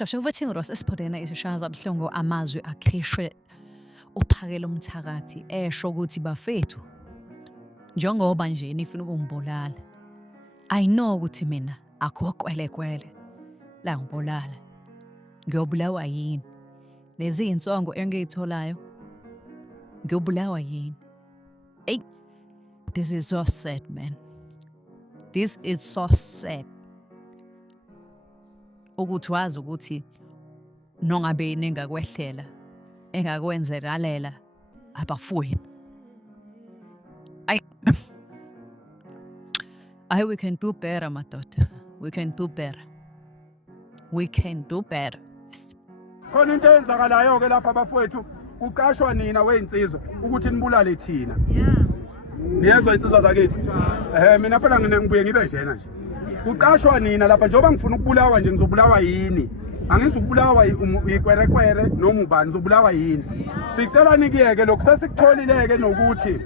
Shashuva Tinguros Espodena is a Shazab Amazwi Akeshe uphakela umthakathi esho ukuthi bafethu njengoba nje nifuna ukungibulala I know ukuthi mina akukwele la ngibulala ngiyobulawa yini lezi insongo engiyitholayo ngiyobulawa yini hey this is so sad man, this is so sad ukuthi wazi ukuthi nongabe ningakwehlela engakwenzekalela abafweni we can do better madoda, we can do better, we can do better. Khona into enzakalayo ke lapha abafowethu uqashwa nina weinsizwa ukuthi nibulale thina niyezwa insizwa zakithi mina phela ngibuye ngibe njena nje uqashwa nina lapha njengoba ngifuna ukubulawa nje ngizobulawa yini angizukubulawa ikwerekwere noma ubani ngizobulawa yini sicela nikiyeke lokho sesikutholileke nokuthi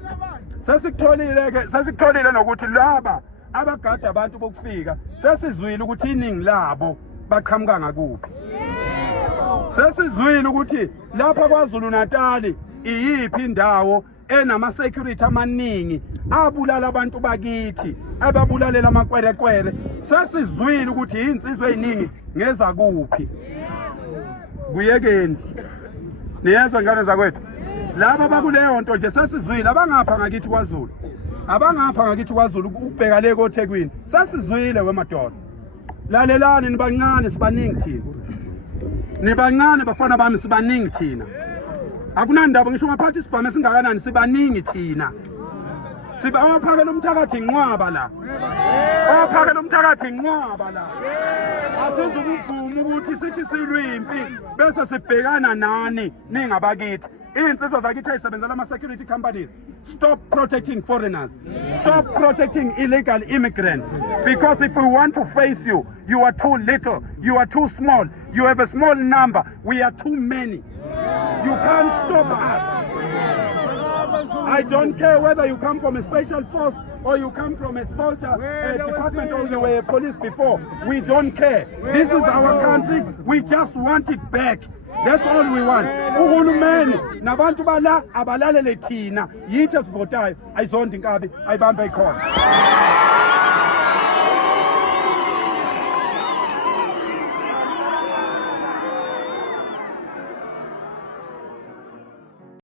sesikutholile nokuthi laba abagada abantu bokufika sesizwile ukuthi iningi labo baqhamuka ngakuphi sesizwile ukuthi lapha kwaZulu Natal iyiphi indawo enama security amaningi abulala abantu bakithi ababulalela amakwerekwere sesizwile ukuthi insizwe eziningi ngeza kuphi kuyekeni niyezwa ngane zakwethu laba bakuleyo nto nje sesizwile abangapha ngakithi kwaZulu ukubheka le koThekwini sesizwile wemadoda lalelani nibancane sibaningi thina nibancane bafana bami sibaningi thina akunandaba ngisho ngaphathi sibhame singakanani sibaningi thina ophakela umthakathi inqwaba la asizukuvuma ukuthi sithi silwimpi bese sibhekana nani ningabakithi insizwa zakithi ayisebenzela ama-security companies. Stop protecting foreigners, stop protecting illegal immigrants, because if we want to face you, you are too little, you are too small, you have a small number, we are too many. You can't stop us. I don't care whether you come from a special force or you come from a soldier department or you were a police before. We don't care. This is our country. We just want it back. That's all we want. Uhulumeni nabantu bala abalalele thina yithi sivotayo ayizonda inkabi ayibambe ikhona.